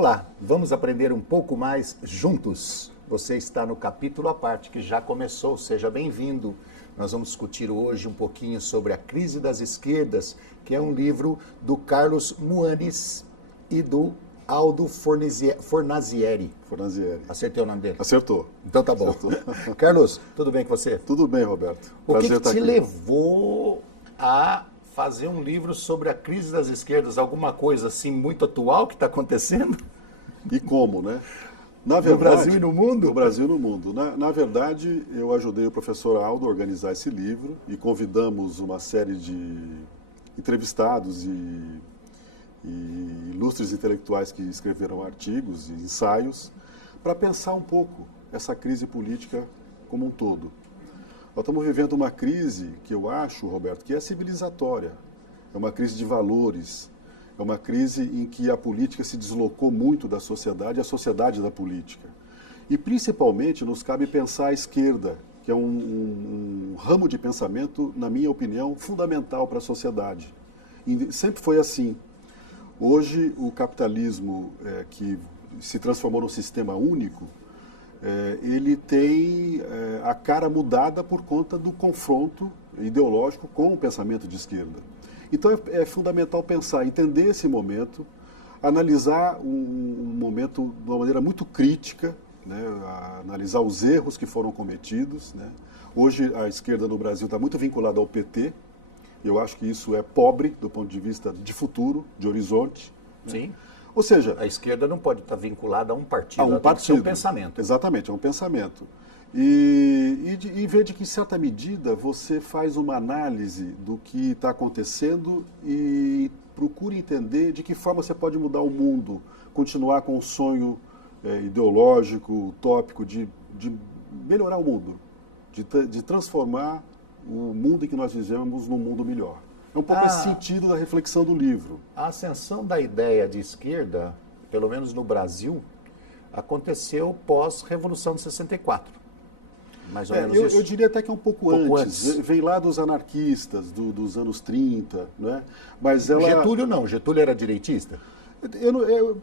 Olá, vamos aprender um pouco mais juntos. Você está no capítulo à parte que já começou, seja bem-vindo. Nós vamos discutir hoje um pouquinho sobre A Crise das Esquerdas, que é um livro do Carlos Moannis e do Aldo Fornazieri. Acertei o nome dele? Acertou. Então tá bom. Acertou. Carlos, tudo bem com você? Tudo bem, Roberto. O que te levou a fazer um livro sobre a crise das esquerdas? Alguma coisa assim muito atual que está acontecendo? E como, né? Na verdade, no Brasil e no mundo? No Brasil e no mundo. Na verdade, eu ajudei o professor Aldo a organizar esse livro e convidamos uma série de entrevistados e ilustres intelectuais que escreveram artigos e ensaios para pensar um pouco essa crise política como um todo. Nós estamos vivendo uma crise que eu acho, Roberto, que é civilizatória. É uma crise de valores. É uma crise em que a política se deslocou muito da sociedade e a sociedade da política. E, principalmente, nos cabe pensar a esquerda, que é um ramo de pensamento, na minha opinião, fundamental para a sociedade. E sempre foi assim. Hoje, o capitalismo que se transformou num sistema único, ele tem a cara mudada por conta do confronto ideológico com o pensamento de esquerda. Então é fundamental pensar, entender esse momento, analisar um momento de uma maneira muito crítica, né, analisar os erros que foram cometidos, né. Hoje a esquerda no Brasil está muito vinculada ao PT, eu acho que isso é pobre do ponto de vista de futuro, de horizonte. Né? Sim. Ou seja, a esquerda não pode estar vinculada a um partido, ela tem que ser um pensamento. Exatamente, é um pensamento. E ver de que, em certa medida, você faz uma análise do que está acontecendo e procura entender de que forma você pode mudar o mundo, continuar com o sonho ideológico, utópico, de melhorar o mundo, de transformar o mundo em que nós vivemos num mundo melhor. É um pouco esse sentido da reflexão do livro. A ascensão da ideia de esquerda, pelo menos no Brasil, aconteceu pós-Revolução de 64. Mais ou menos isso? Eu diria até que é um pouco antes. Vem lá dos anarquistas, dos anos 30, né? Mas ela... Getúlio não. Getúlio era direitista?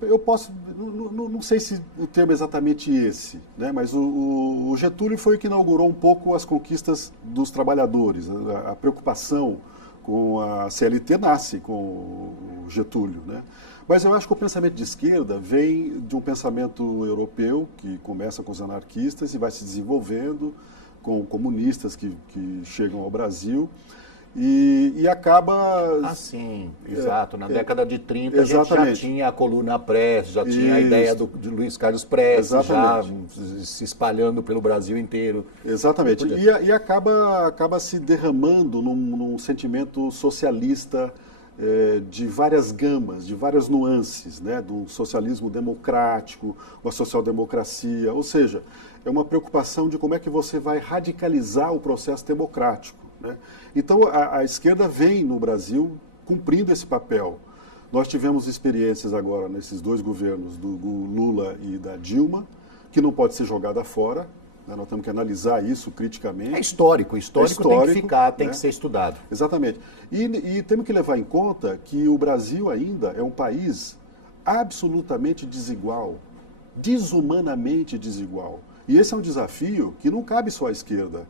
Eu posso... Não sei se o termo é exatamente esse, né? Mas o Getúlio foi o que inaugurou um pouco as conquistas dos trabalhadores. A preocupação com a CLT nasce com o Getúlio, né? Mas eu acho que o pensamento de esquerda vem de um pensamento europeu que começa com os anarquistas e vai se desenvolvendo com comunistas que chegam ao Brasil e acaba... sim, exato. Na década de 30 exatamente. A gente já tinha a coluna Prestes, já tinha a ideia de Luiz Carlos Prestes, exatamente. Já se espalhando pelo Brasil inteiro. Exatamente. E acaba se derramando num sentimento socialista de várias gamas, de várias nuances, né? Do socialismo democrático, a social-democracia, ou seja, é uma preocupação de como é que você vai radicalizar o processo democrático. Né? Então, a esquerda vem no Brasil cumprindo esse papel. Nós tivemos experiências agora nesses dois governos, do Lula e da Dilma, que não pode ser jogada fora. Nós temos que analisar isso criticamente. É histórico tem que ficar, tem né? que ser estudado. Exatamente. E temos que levar em conta que o Brasil ainda é um país absolutamente desigual, desumanamente desigual. E esse é um desafio que não cabe só à esquerda,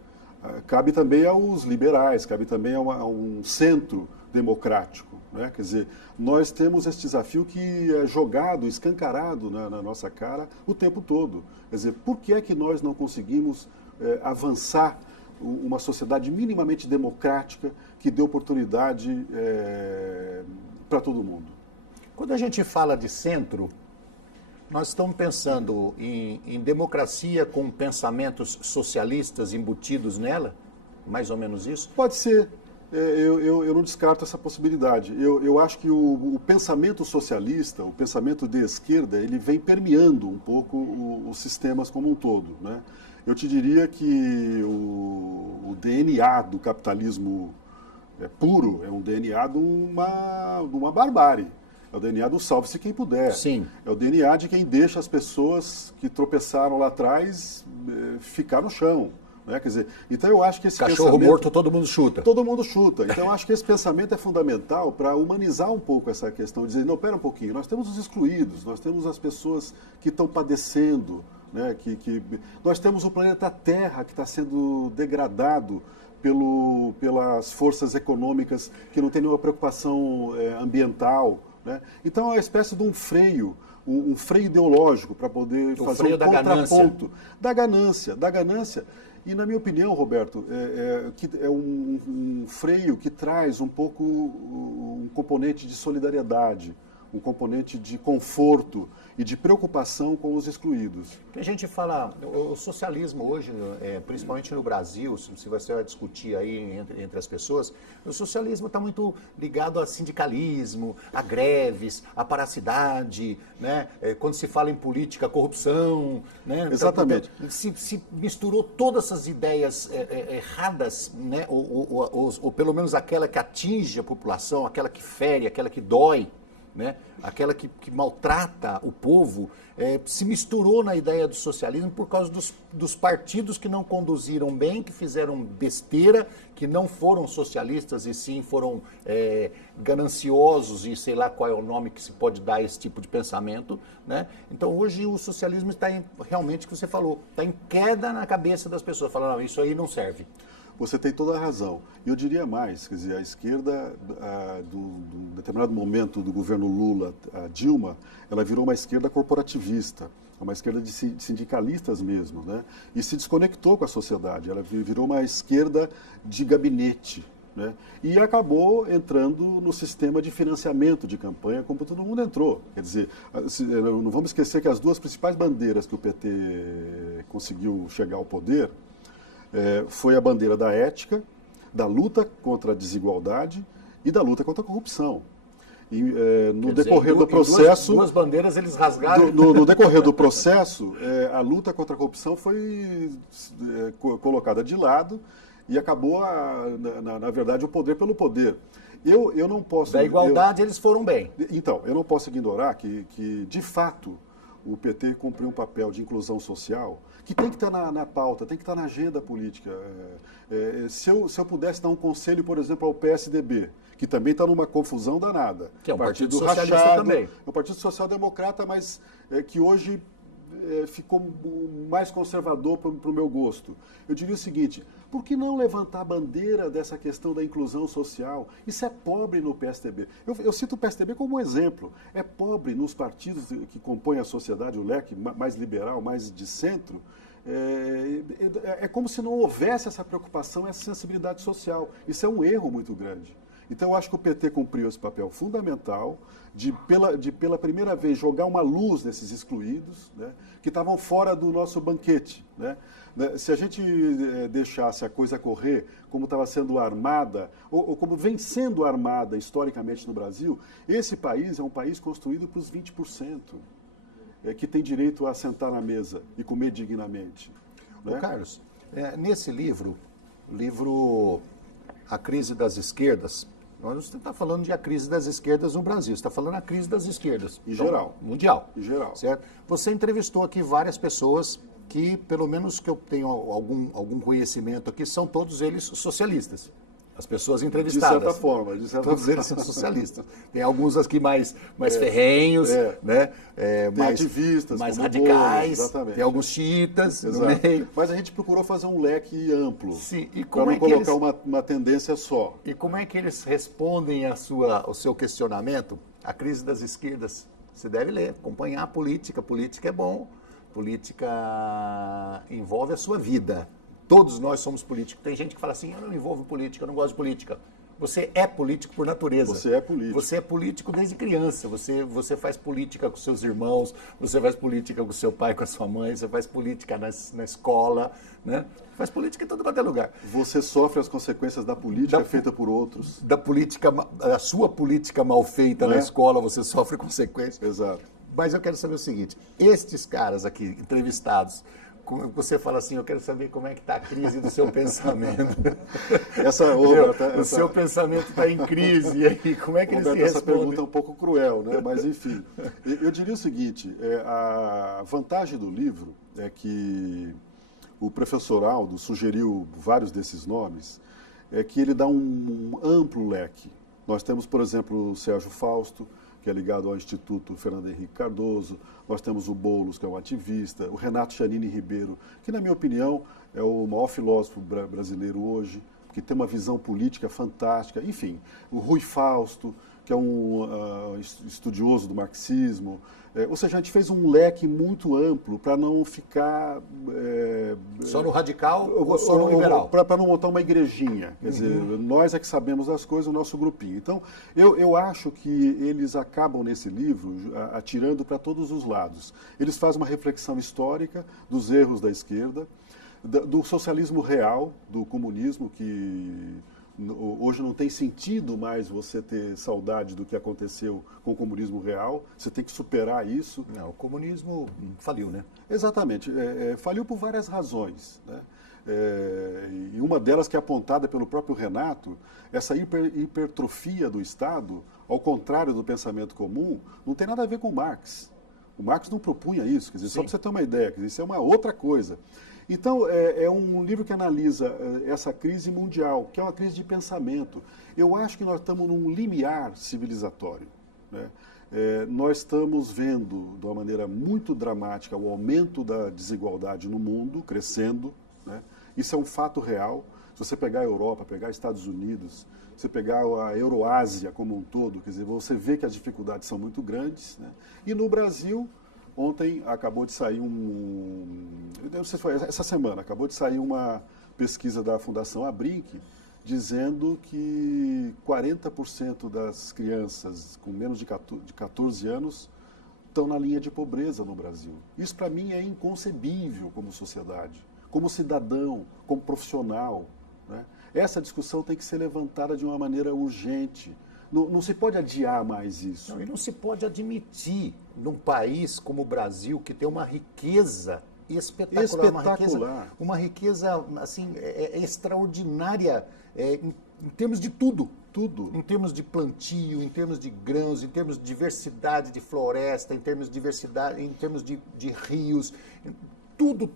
cabe também aos liberais, cabe também a um centro democrático. Né? Quer dizer, nós temos esse desafio que é jogado, escancarado na nossa cara o tempo todo. Quer dizer, por que é que nós não conseguimos avançar uma sociedade minimamente democrática que dê oportunidade para todo mundo? Quando a gente fala de centro, nós estamos pensando em democracia com pensamentos socialistas embutidos nela? Mais ou menos isso? Pode ser. Eu não descarto essa possibilidade. Eu acho que o pensamento socialista, o pensamento de esquerda, ele vem permeando um pouco os sistemas como um todo. Né? Eu te diria que o DNA do capitalismo puro é um DNA de uma barbárie. É o DNA do salve-se quem puder. Sim. É o DNA de quem deixa as pessoas que tropeçaram lá atrás ficar no chão. Né? Quer dizer, então eu acho que esse Cachorro pensamento... morto todo mundo chuta. Todo mundo chuta. Então eu acho que esse pensamento é fundamental para humanizar um pouco essa questão, dizer, não, pera um pouquinho, nós temos os excluídos, nós temos as pessoas que estão padecendo, né? Nós temos o planeta Terra que está sendo degradado pelas forças econômicas que não têm nenhuma preocupação ambiental. Né? Então é uma espécie de um freio ideológico para poder fazer um contraponto da ganância. E na minha opinião, Roberto, é um freio que traz um pouco um componente de solidariedade, um componente de conforto e de preocupação com os excluídos. A gente fala, o socialismo hoje, principalmente no Brasil, se você vai discutir aí entre as pessoas, o socialismo está muito ligado a sindicalismo, a greves, a paracidade, né? Quando se fala em política, a corrupção. Né? Exatamente. Então, se misturou todas essas ideias erradas, né? Ou pelo menos aquela que atinge a população, aquela que fere, aquela que dói, né? Aquela que maltrata o povo, se misturou na ideia do socialismo por causa dos partidos que não conduziram bem, que fizeram besteira, que não foram socialistas e sim foram gananciosos, e sei lá qual é o nome que se pode dar a esse tipo de pensamento. Né? Então hoje o socialismo está realmente, o que você falou, está em queda na cabeça das pessoas, falando, não, isso aí não serve. Você tem toda a razão. E eu diria mais, quer dizer, a esquerda, do determinado momento do governo Lula, a Dilma, ela virou uma esquerda corporativista, uma esquerda de sindicalistas mesmo, né? E se desconectou com a sociedade, ela virou uma esquerda de gabinete, né? E acabou entrando no sistema de financiamento de campanha, como todo mundo entrou. Quer dizer, não vamos esquecer que as duas principais bandeiras que o PT conseguiu chegar ao poder foi a bandeira da ética, da luta contra a desigualdade e da luta contra a corrupção. E no decorrer do processo... Duas bandeiras eles rasgaram. No decorrer do processo, a luta contra a corrupção foi colocada de lado e acabou, na verdade, o poder pelo poder. Eu não posso... Da igualdade eles foram bem. Então, eu não posso ignorar que de fato, o PT cumpriu um papel de inclusão social que tem que estar na pauta, tem que estar na agenda política. Se eu pudesse dar um conselho, por exemplo, ao PSDB, que também está numa confusão danada. Que é um partido socialista rachado, também. É um partido social-democrata, mas que hoje ficou mais conservador para o meu gosto. Eu diria o seguinte, por que não levantar a bandeira dessa questão da inclusão social? Isso é pobre no PSDB. Eu cito o PSDB como um exemplo. É pobre nos partidos que compõem a sociedade, o leque mais liberal, mais de centro. É como se não houvesse essa preocupação, essa sensibilidade social. Isso é um erro muito grande. Então, eu acho que o PT cumpriu esse papel fundamental de pela primeira vez, jogar uma luz nesses excluídos, né, que estavam fora do nosso banquete. Né? Se a gente deixasse a coisa correr como estava sendo armada, ou como vem sendo armada historicamente no Brasil, esse país é um país construído para os 20%, que tem direito a sentar na mesa e comer dignamente. Né? Ô Carlos, nesse livro A Crise das Esquerdas, nós não estamos falando de a crise das esquerdas no Brasil, você está falando a crise das esquerdas. Em geral. Mundial. Em geral. Certo? Você entrevistou aqui várias pessoas que, pelo menos que eu tenho algum conhecimento aqui, são todos eles socialistas. As pessoas entrevistadas. De certa forma. Todos eles são socialistas. Tem alguns aqui mais ferrenhos, né? Tem mais ativistas, mais radicais, exatamente. Tem alguns xiitas no meio. Mas a gente procurou fazer um leque amplo, para não colocar uma tendência só. E como é que eles respondem ao seu questionamento? A crise das esquerdas, você deve ler, acompanhar a política. Política é bom, política envolve a sua vida. Todos nós somos políticos. Tem gente que fala assim, eu não me envolvo em política, eu não gosto de política. Você é político por natureza. Você é político. Você é político desde criança. Você faz política com seus irmãos, você faz política com seu pai, com a sua mãe, você faz política na escola, né? Faz política em todo quanto é lugar. Você sofre as consequências da política feita por outros. Da sua política mal feita na escola, você sofre consequências. Exato. Mas eu quero saber o seguinte, estes caras aqui, entrevistados, você fala assim, eu quero saber como é que está a crise do seu pensamento. O seu pensamento está em crise, e aí como é que eles se respondem? Essa pergunta é um pouco cruel, né? Mas enfim, eu diria o seguinte, a vantagem do livro é que o professor Aldo sugeriu vários desses nomes, é que ele dá um amplo leque. Nós temos, por exemplo, o Sérgio Fausto, que é ligado ao Instituto Fernando Henrique Cardoso, nós temos o Boulos, que é um ativista, o Renato Chanini Ribeiro, que, na minha opinião, é o maior filósofo brasileiro hoje, que tem uma visão política fantástica, enfim, o Rui Fausto, que é um estudioso do marxismo. Ou seja, a gente fez um leque muito amplo para não ficar... só no radical ou só no liberal? Para não montar uma igrejinha. Quer dizer, nós é que sabemos das coisas, o nosso grupinho. Então, eu acho que eles acabam nesse livro atirando para todos os lados. Eles fazem uma reflexão histórica dos erros da esquerda, do socialismo real, do comunismo, que hoje não tem sentido mais você ter saudade do que aconteceu com o comunismo real, você tem que superar isso. Não, o comunismo faliu, né? Exatamente, faliu por várias razões, né? E uma delas que é apontada pelo próprio Renato, essa hipertrofia do Estado, ao contrário do pensamento comum, não tem nada a ver com Marx. O Marx não propunha isso, quer dizer, só para você ter uma ideia, quer dizer, isso é uma outra coisa. Então, é um livro que analisa essa crise mundial, que é uma crise de pensamento. Eu acho que nós estamos num limiar civilizatório, né? Nós estamos vendo, de uma maneira muito dramática, o aumento da desigualdade no mundo, crescendo, né? Isso é um fato real. Se você pegar a Europa, pegar Estados Unidos, você pegar a Euroásia como um todo, quer dizer, você vê que as dificuldades são muito grandes, né? E no Brasil... Ontem acabou de sair não sei se foi essa semana, acabou de sair uma pesquisa da Fundação Abrinq dizendo que 40% das crianças com menos de 14 anos estão na linha de pobreza no Brasil. Isso para mim é inconcebível como sociedade, como cidadão, como profissional, né? Essa discussão tem que ser levantada de uma maneira urgente. Não se pode adiar mais isso. Não, e não se pode admitir, num país como o Brasil, que tem uma riqueza espetacular. Uma riqueza assim, extraordinária em termos de tudo. Em termos de plantio, em termos de grãos, em termos de diversidade de floresta, em termos de diversidade, em termos de rios, tudo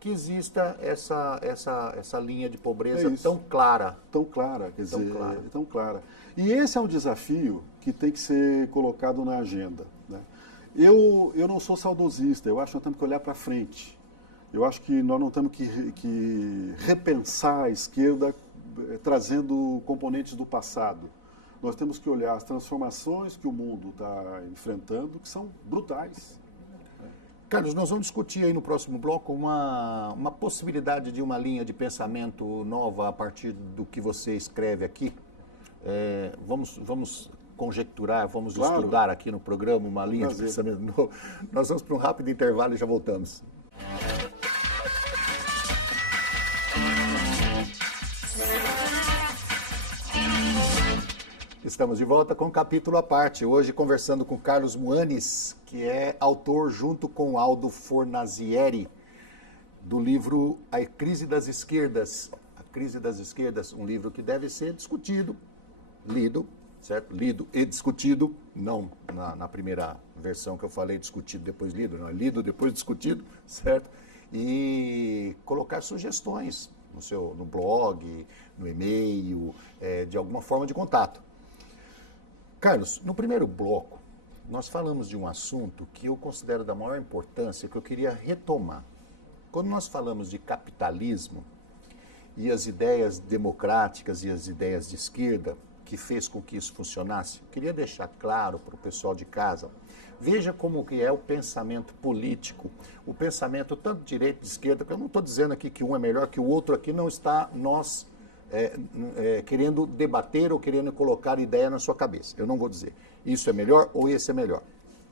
que exista essa linha de pobreza tão clara. Tão clara. E esse é um desafio que tem que ser colocado na agenda, né? Eu não sou saudosista, eu acho que nós temos que olhar para frente. Eu acho que nós não temos que repensar a esquerda trazendo componentes do passado. Nós temos que olhar as transformações que o mundo está enfrentando, que são brutais. Carlos, nós vamos discutir aí no próximo bloco uma possibilidade de uma linha de pensamento nova a partir do que você escreve aqui. Vamos conjecturar, vamos estudar aqui no programa uma linha de pensamento novo. Nós vamos para um rápido intervalo e já voltamos. Estamos de volta com um capítulo à parte, hoje conversando com Carlos Moanes, que é autor, junto com Aldo Fornazieri, do livro A Crise das Esquerdas. A Crise das Esquerdas, um livro que deve ser discutido, lido, certo? Lido e discutido, não na primeira versão que eu falei, discutido depois lido, não, é lido depois discutido, certo? E colocar sugestões no blog, no e-mail, de alguma forma de contato. Carlos, no primeiro bloco, nós falamos de um assunto que eu considero da maior importância, que eu queria retomar. Quando nós falamos de capitalismo e as ideias democráticas e as ideias de esquerda, que fez com que isso funcionasse, eu queria deixar claro para o pessoal de casa, veja como que é o pensamento político, o pensamento tanto de direita e de esquerda, porque eu não estou dizendo aqui que um é melhor que o outro, aqui não está nós querendo debater ou querendo colocar ideia na sua cabeça. Eu não vou dizer isso é melhor ou esse é melhor.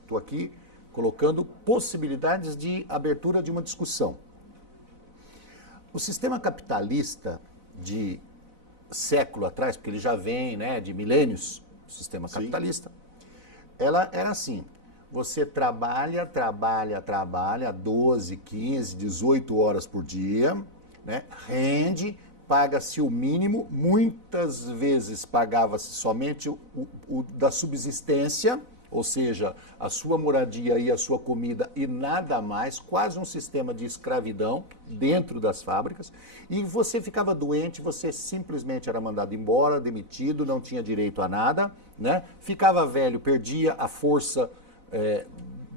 Estou aqui colocando possibilidades de abertura de uma discussão. O sistema capitalista de século atrás, porque ele já vem, né, de milênios, o sistema capitalista, ela era assim: você trabalha 12, 15, 18 horas por dia, né, rende, paga-se o mínimo, muitas vezes pagava-se somente o da subsistência, ou seja, a sua moradia e a sua comida e nada mais, quase um sistema de escravidão dentro das fábricas, e você ficava doente, você simplesmente era mandado embora, demitido, não tinha direito a nada, né? Ficava velho, perdia a força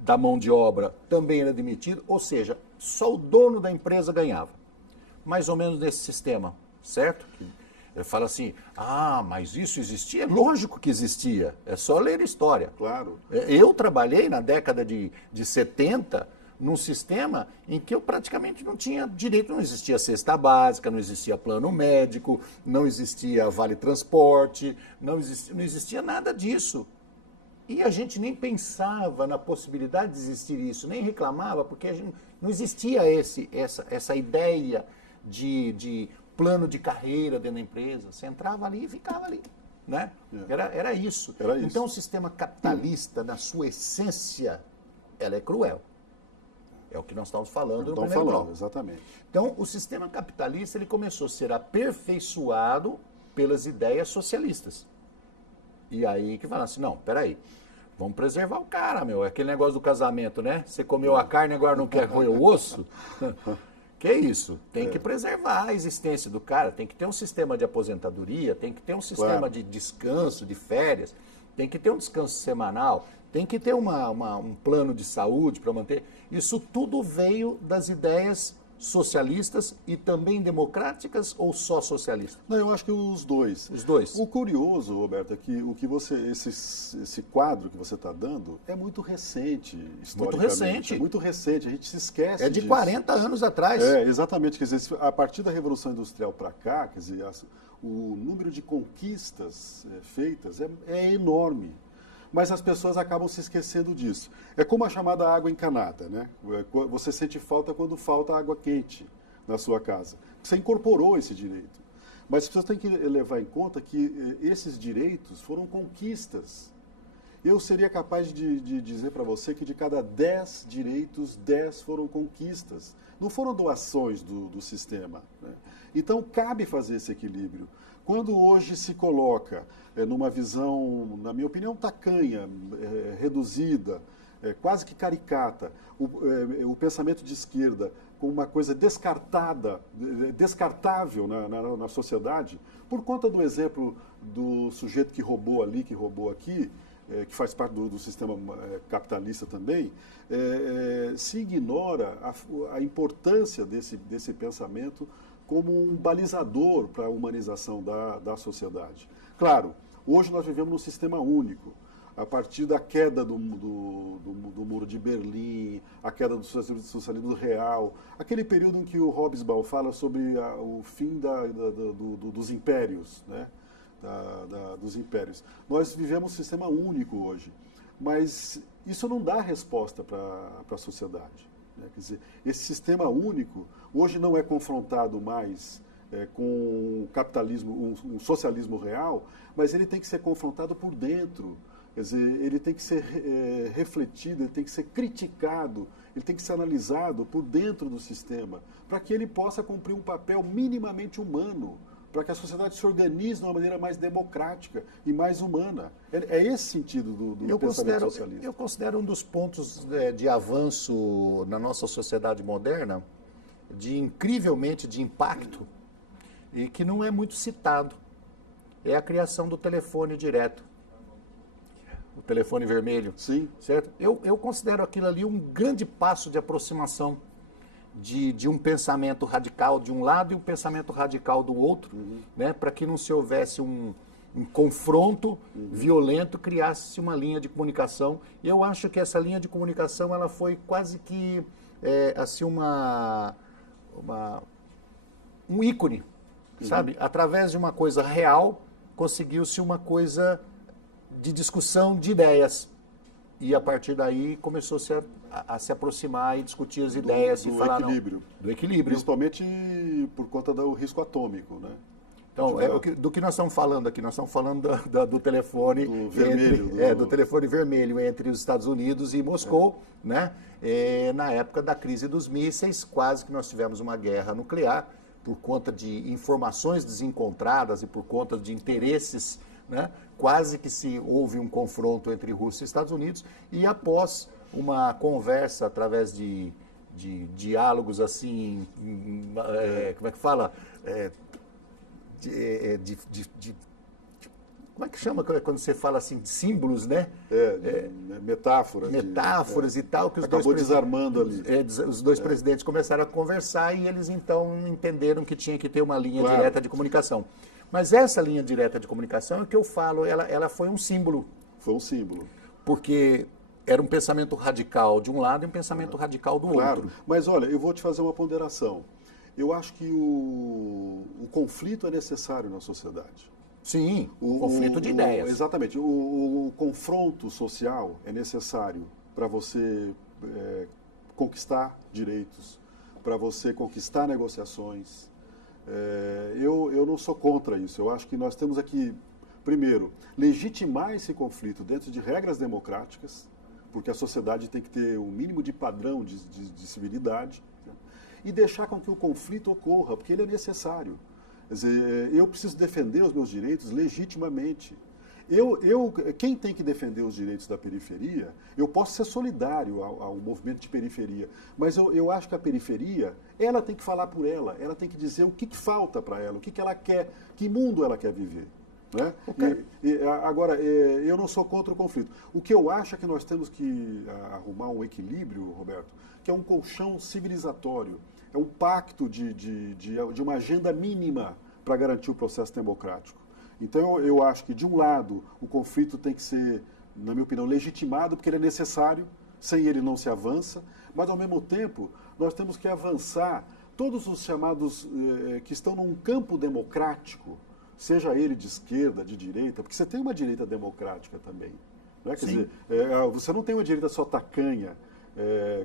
da mão de obra, também era demitido, ou seja, só o dono da empresa ganhava. Mais ou menos nesse sistema, certo? Ele fala assim, mas isso existia? Lógico que existia, é só ler história. Claro. Eu trabalhei na década de 70 num sistema em que eu praticamente não tinha direito, não existia cesta básica, não existia plano médico, não existia vale transporte, não existia nada disso. E a gente nem pensava na possibilidade de existir isso, nem reclamava, porque a gente, não existia essa ideia de plano de carreira dentro da empresa. Você entrava ali e ficava ali. Né? Era isso. Então, o sistema capitalista, na sua essência, ela é cruel. É o que nós estamos falando no primeiro bloco. Exatamente. Então, o sistema capitalista ele começou a ser aperfeiçoado pelas ideias socialistas. E aí que fala assim, não, peraí, vamos preservar o cara, meu. É aquele negócio do casamento, né? Você comeu a carne, agora não quer roer o osso? Que isso? Tem que preservar a existência do cara, tem que ter um sistema de aposentadoria, tem que ter um sistema de descanso, de férias, tem que ter um descanso semanal, tem que ter um plano de saúde para manter. Isso tudo veio das ideias socialistas e também democráticas ou só socialistas? Não, eu acho que os dois. Os dois. O curioso, Roberto, é que esse quadro que você está dando é muito recente, historicamente. Muito recente. É muito recente, a gente se esquece disso. 40 anos atrás. Exatamente. Quer dizer, a partir da Revolução Industrial para cá, quer dizer, o número de conquistas feitas é enorme. Mas as pessoas acabam se esquecendo disso. É como a chamada água encanada, né? Você sente falta quando falta água quente na sua casa. Você incorporou esse direito. Mas as pessoas têm que levar em conta que esses direitos foram conquistas. Eu seria capaz de dizer para você que de cada 10 direitos, 10 foram conquistas. Não foram doações do sistema. Né? Então, cabe fazer esse equilíbrio. Quando hoje se coloca numa visão, na minha opinião, tacanha, reduzida, quase que caricata, o pensamento de esquerda como uma coisa descartável na sociedade, por conta do exemplo do sujeito que roubou ali, que roubou aqui, que faz parte do sistema capitalista também, se ignora a importância desse pensamento como um balizador para a humanização da sociedade. Claro, hoje nós vivemos num sistema único. A partir da queda do Muro de Berlim, a queda do socialismo real, aquele período em que o Hobsbawm fala sobre o fim dos impérios, né? Dos impérios. Nós vivemos um sistema único hoje, mas isso não dá resposta para a sociedade. Quer dizer, esse sistema único hoje não é confrontado mais com o capitalismo, um socialismo real, mas ele tem que ser confrontado por dentro. Quer dizer, ele tem que ser refletido, ele tem que ser criticado, ele tem que ser analisado por dentro do sistema, para que ele possa cumprir um papel minimamente humano, para que a sociedade se organize de uma maneira mais democrática e mais humana. É esse sentido do pensamento socialista. Eu considero um dos pontos de avanço na nossa sociedade moderna, incrivelmente de impacto, e que não é muito citado. É a criação do telefone direto. O telefone vermelho. Sim. Certo? Eu considero aquilo ali um grande passo de aproximação de um pensamento radical de um lado e um pensamento radical do outro, né? Para que não se houvesse um confronto violento, criasse uma linha de comunicação. E eu acho que essa linha de comunicação ela foi quase que assim um ícone, sabe? Através de uma coisa real, conseguiu-se uma coisa de discussão de ideias. E a partir daí começou-se a se aproximar e discutir as ideias e falar equilíbrio. Do equilíbrio. Principalmente por conta do risco atômico, né? Então, do que nós estamos falando aqui? Nós estamos falando do telefone vermelho. Do telefone vermelho entre os Estados Unidos e Moscou, né? Na época da crise dos mísseis, quase que nós tivemos uma guerra nuclear por conta de informações desencontradas e por conta de interesses né? Quase que se houve um confronto entre Rússia e Estados Unidos, e após uma conversa através de diálogos assim, como é que fala? Como é que chama quando você fala assim, de símbolos, né? Metáforas. Metáforas e tal. Que os acabou desarmando ali. Os dois presidentes começaram a conversar e eles então entenderam que tinha que ter uma linha direta de comunicação. Mas essa linha direta de comunicação é o que eu falo, ela foi um símbolo. Foi um símbolo. Porque era um pensamento radical de um lado e um pensamento radical do outro. Mas olha, eu vou te fazer uma ponderação. Eu acho que o conflito é necessário na sociedade. Sim, o conflito de ideias. Exatamente. O confronto social é necessário para você conquistar direitos, para você conquistar negociações. Eu não sou contra isso. Eu acho que nós temos aqui, primeiro, legitimar esse conflito dentro de regras democráticas, porque a sociedade tem que ter um mínimo de padrão de civilidade, né? E deixar com que o conflito ocorra, porque ele é necessário. Quer dizer, eu preciso defender os meus direitos legitimamente. Quem tem que defender os direitos da periferia, eu posso ser solidário ao movimento de periferia, mas eu acho que a periferia, ela tem que falar por ela tem que dizer o que falta para ela, o que ela quer, que mundo ela quer viver. Né? Okay. Agora, eu não sou contra o conflito. O que eu acho é que nós temos que arrumar um equilíbrio, Roberto, que é um colchão civilizatório, é um pacto de uma agenda mínima para garantir o processo democrático. Então, eu acho que, de um lado, o conflito tem que ser, na minha opinião, legitimado, porque ele é necessário, sem ele não se avança, mas, ao mesmo tempo, nós temos que avançar todos os chamados que estão num campo democrático, seja ele de esquerda, de direita, porque você tem uma direita democrática também. Não é? Quer dizer, você não tem uma direita só tacanha,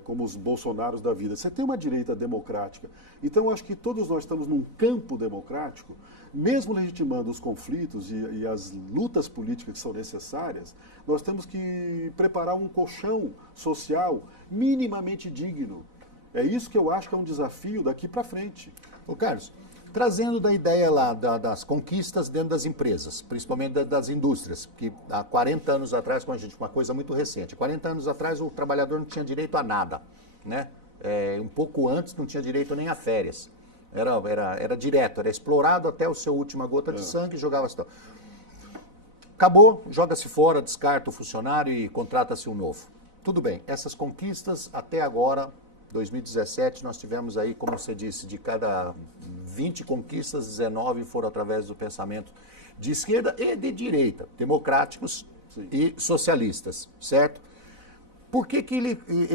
como os bolsonaros da vida. Você tem uma direita democrática. Então, eu acho que todos nós estamos num campo democrático, mesmo legitimando os conflitos e as lutas políticas que são necessárias, nós temos que preparar um colchão social minimamente digno. É isso que eu acho que é um desafio daqui para frente. Ô Carlos, trazendo da ideia lá das conquistas dentro das empresas, principalmente das indústrias, que há 40 anos atrás, com a gente, uma coisa muito recente, 40 anos atrás o trabalhador não tinha direito a nada, né? Um pouco antes não tinha direito nem a férias. Era direto, era explorado até o seu última gota de sangue e jogava-se. Acabou, joga-se fora, descarta o funcionário e contrata-se um novo. Tudo bem, essas conquistas até agora, 2017, nós tivemos aí, como você disse, de cada 20 conquistas, 19 foram através do pensamento de esquerda e de direita, democráticos e socialistas, certo? Por que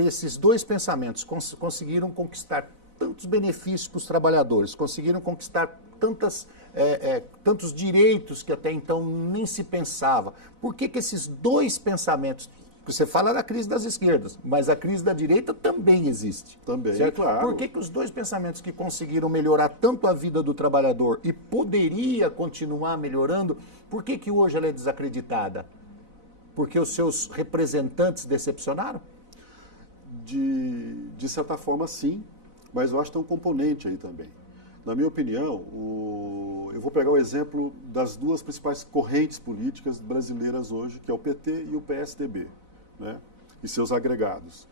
esses dois pensamentos conseguiram conquistar tantos benefícios para os trabalhadores, conseguiram conquistar tantos direitos que até então nem se pensava? Por que esses dois pensamentos... Você fala da crise das esquerdas, mas a crise da direita também existe. Também, certo? claro. Por que os dois pensamentos que conseguiram melhorar tanto a vida do trabalhador e poderia continuar melhorando, por que hoje ela é desacreditada? Porque os seus representantes decepcionaram? De certa forma, sim, mas eu acho que tem um componente aí também. Na minha opinião, eu vou pegar o exemplo das duas principais correntes políticas brasileiras hoje, que é o PT e o PSDB, né? E seus agregados.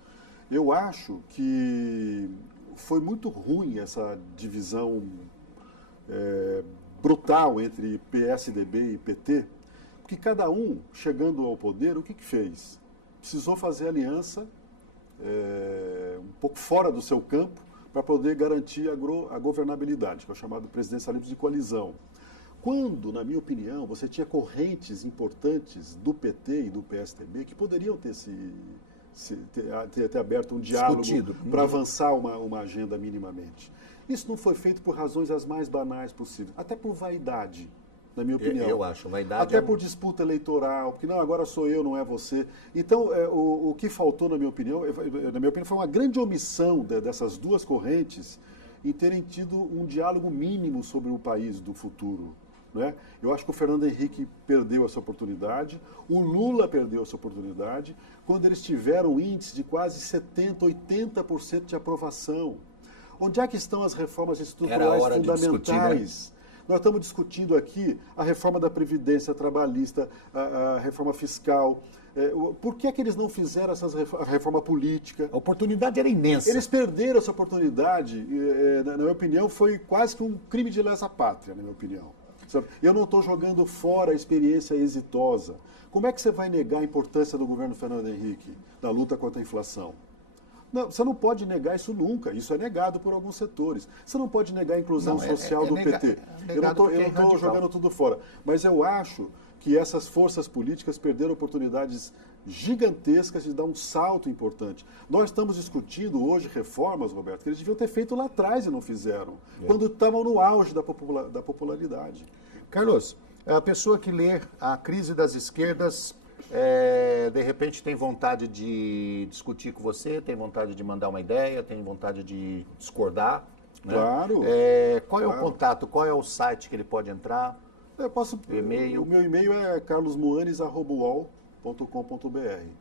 Eu acho que foi muito ruim essa divisão brutal entre PSDB e PT, porque cada um, chegando ao poder, o que fez? Precisou fazer aliança um pouco fora do seu campo para poder garantir a governabilidade, que é o chamado presidencialismo de coalizão. Quando, na minha opinião, você tinha correntes importantes do PT e do PSDB que poderiam ter aberto um diálogo para avançar uma agenda minimamente. Isso não foi feito por razões as mais banais possíveis, até por vaidade, na minha opinião. Eu acho, vaidade. Até por disputa eleitoral, porque não, agora sou eu, não é você. Então, o que faltou, na minha opinião, foi uma grande omissão dessas duas correntes em terem tido um diálogo mínimo sobre o país do futuro. Né? Eu acho que o Fernando Henrique perdeu essa oportunidade, o Lula perdeu essa oportunidade, quando eles tiveram um índice de quase 70%, 80% de aprovação. Onde é que estão as reformas estruturais fundamentais? Nós estamos discutindo aqui a reforma da Previdência Trabalhista, a reforma fiscal. Por que é que eles não fizeram a reforma política? A oportunidade era imensa. Eles perderam essa oportunidade, na minha opinião, foi quase que um crime de lesa pátria, na minha opinião. Eu não estou jogando fora a experiência exitosa. Como é que você vai negar a importância do governo Fernando Henrique na luta contra a inflação? Não, você não pode negar isso nunca. Isso é negado por alguns setores. Você não pode negar a inclusão social do PT. Eu não estou jogando tudo fora. Mas eu acho que essas forças políticas perderam oportunidades gigantescas de dar um salto importante. Nós estamos discutindo hoje reformas, Roberto, que eles deviam ter feito lá atrás e não fizeram, quando estavam no auge da popularidade. Carlos, a pessoa que lê A Crise das Esquerdas, de repente tem vontade de discutir com você, tem vontade de mandar uma ideia, tem vontade de discordar. Né? Claro. Qual é o contato, qual é o site que ele pode entrar? Eu posso. E-mail. O meu e-mail é carlosmuanes@uol.com.br.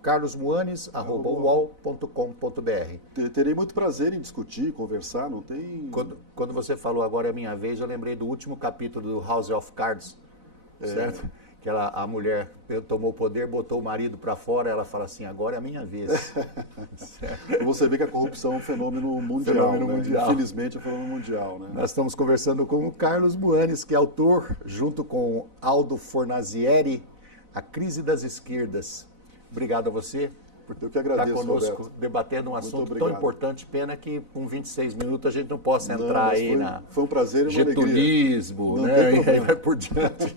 carlosmuanes@uol.com.br. Terei muito prazer em discutir, conversar, não tem... Quando você falou agora é a minha vez, eu lembrei do último capítulo do House of Cards, certo? Que a mulher tomou o poder, botou o marido para fora, ela fala assim, agora é a minha vez. Você vê que a corrupção é um fenômeno mundial, Infelizmente é um fenômeno mundial. Né? Nós estamos conversando com o Carlos Muanes, que é autor, junto com Aldo Fornazieri, A Crise das Esquerdas. Obrigado a você por estar conosco, Roberto, debatendo um assunto tão importante. Pena que com 26 minutos a gente não possa entrar foi um prazer e uma getulismo, né? E aí vai por diante.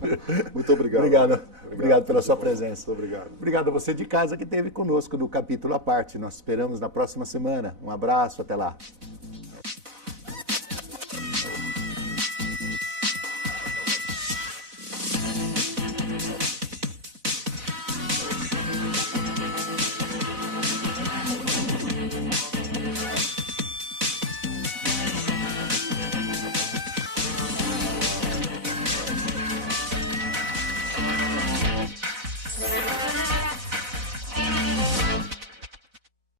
Muito obrigado. Obrigado pela sua presença. Muito obrigado. Obrigado a você de casa que esteve conosco no capítulo à parte. Nós esperamos na próxima semana. Um abraço, até lá.